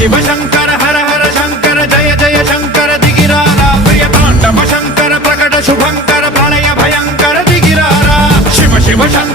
शिव शंकर हर हर शंकर जय जय शंकर दिगिरारा प्रिय तांडव शंकर प्रकट शुभंकर प्रलय भयंकर दिगिरारा शिव शिव शंकर